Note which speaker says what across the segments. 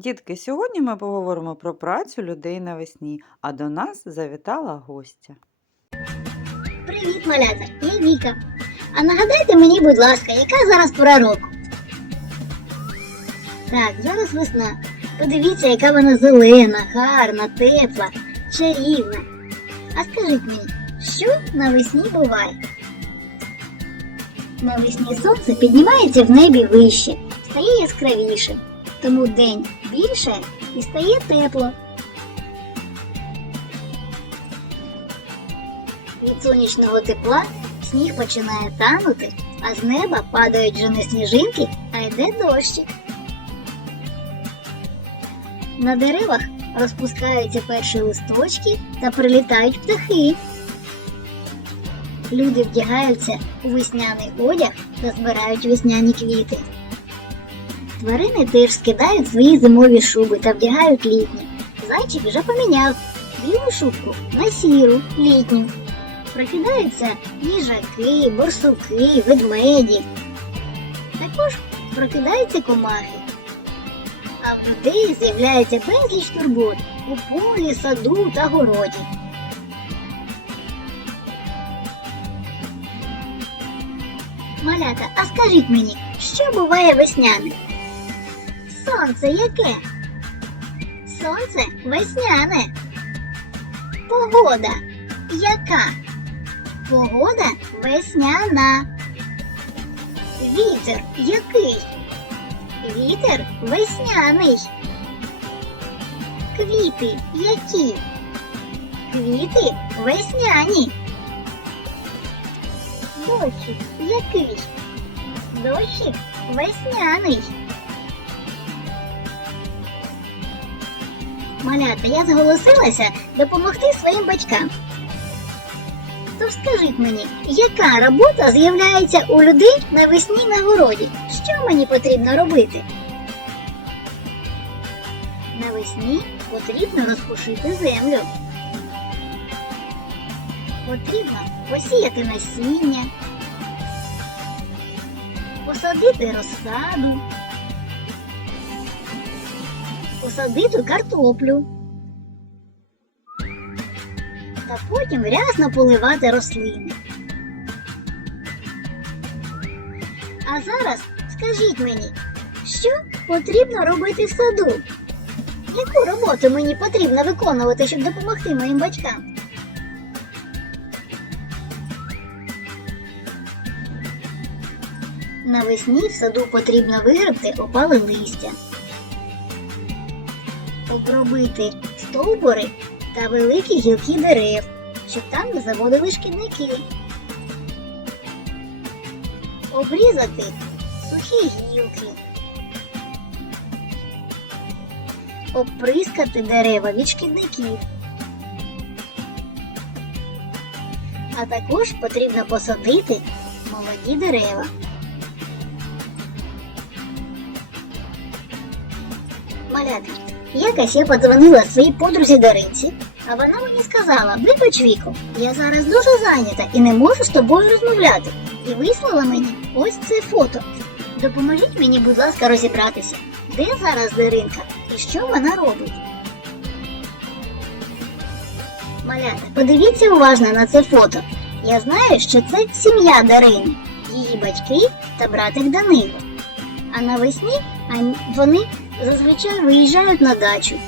Speaker 1: Дітки, сьогодні ми поговоримо про працю людей навесні, а до нас завітала гостя.
Speaker 2: Привіт, малята! Я Віка. А нагадайте мені, будь ласка, яка зараз пора року? Так, зараз весна. Подивіться, яка вона зелена, гарна, тепла, чарівна. А скажіть мені, що навесні буває? Навесні сонце піднімається в небі вище, стає яскравіше, тому день більше і стає тепло. Від сонячного тепла сніг починає танути, а з неба падають вже не сніжинки, а йде дощик. На деревах розпускаються перші листочки та прилітають птахи. Люди вдягаються у весняний одяг та збирають весняні квіти. Тварини теж скидають свої зимові шуби та вдягають літні. Зайчик вже поміняв білу шубку на сіру літню. Прокидаються їжаки, борсуки, ведмеді. Також прокидаються комахи. А в людей з'являється безліч турбот у полі, саду та городі. Малята, а скажіть мені, що буває весняне? Сонце яке? Сонце весняне. Погода яка? Погода весняна. Вітер який? Вітер весняний. Квіти які? Квіти весняні. Дощик який? Дощик весняний. Малята, я зголосилася допомогти своїм батькам. Тож скажіть мені, яка робота з'являється у людей навесні на городі? Що мені потрібно робити? Навесні потрібно розпушити землю. Потрібно посіяти насіння, посадити розсаду, посадити картоплю та потім рясно поливати рослини. А зараз скажіть мені, що потрібно робити в саду? Яку роботу мені потрібно виконувати, щоб допомогти моїм батькам? Навесні в саду потрібно вигребти опале листя, обробити стовбури та великі гілки дерев, щоб там не заводили шкідники. Обрізати сухі гілки. Обприскати дерева від шкідників. А також потрібно посадити молоді дерева. Малята, Якось я подзвонила своїй подрузі Даринці, а вона мені сказала, вибач віку, я зараз дуже зайнята і не можу з тобою розмовляти. І вислала мені ось це фото. Допоможіть мені, будь ласка, розібратися, де зараз Даринка і що вона робить. Малята, подивіться уважно на це фото. Я знаю, що це сім'я Дарини, її батьки та братик Данило. А навесні вони зазвичай виїжджають на дачу.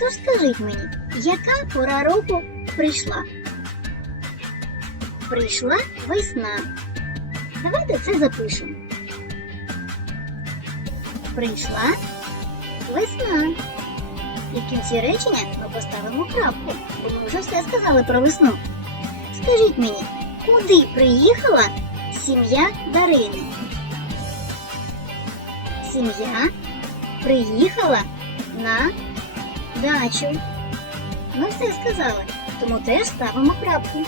Speaker 2: Тож скажіть мені, яка пора року прийшла? Прийшла весна. Давайте це запишемо. Прийшла весна. І в кінці речення ми поставимо крапку, бо ми вже все сказали про весну. Скажіть мені, куди приїхала сім'я Дарини? Сім'я приїхала на дачу. Ми все сказали, тому теж ставимо крапку.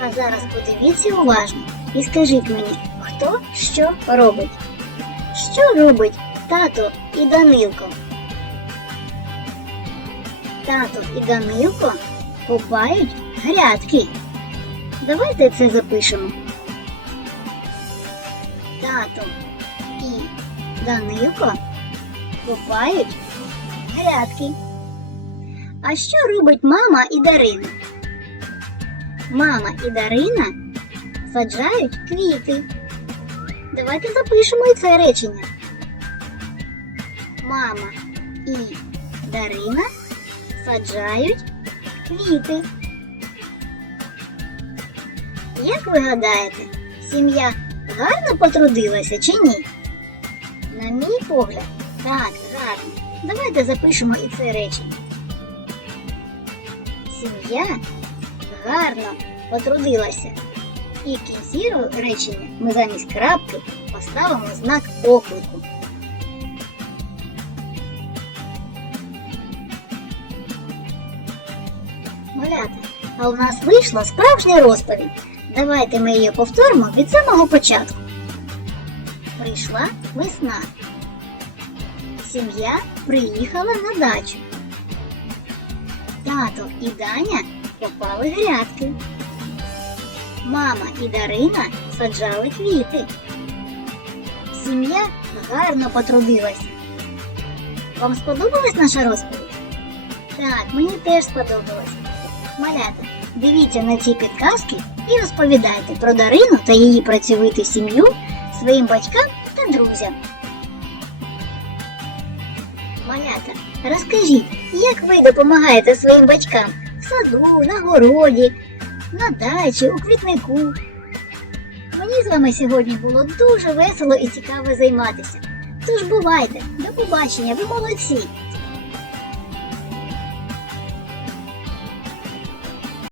Speaker 2: А зараз подивіться уважно і скажіть мені, хто що робить? Що робить тато і Данилко? Тато і Данилко купають грядки. Давайте це запишемо. Тато і Данилко копають грядки. А що робить мама і Дарина? Мама і Дарина саджають квіти. Давайте запишемо і це речення. Мама і Дарина саджають квіти. Як ви гадаєте, сім'я гарно потрудилася чи ні? На мій погляд, так, гарно. Давайте запишемо і це речення. Сім'я гарно потрудилася. І в кінці речення ми замість крапки поставимо знак оклику. Малята, а у нас вийшла справжня розповідь. Давайте ми її повторимо від самого початку. Прийшла весна. Сім'я приїхала на дачу. Тато і Даня копали грядки. Мама і Дарина саджали квіти. Сім'я гарно потрудилася. Вам сподобалась наша розповідь? Так, мені теж сподобалось. Малята, дивіться на ці підказки і розповідайте про Дарину та її працьовиту сім'ю своїм батькам та друзям. Малята, розкажіть, як ви допомагаєте своїм батькам в саду, на городі, на дачі, у квітнику? Мені з вами сьогодні було дуже весело і цікаво займатися. Тож бувайте, до побачення, ви молодці!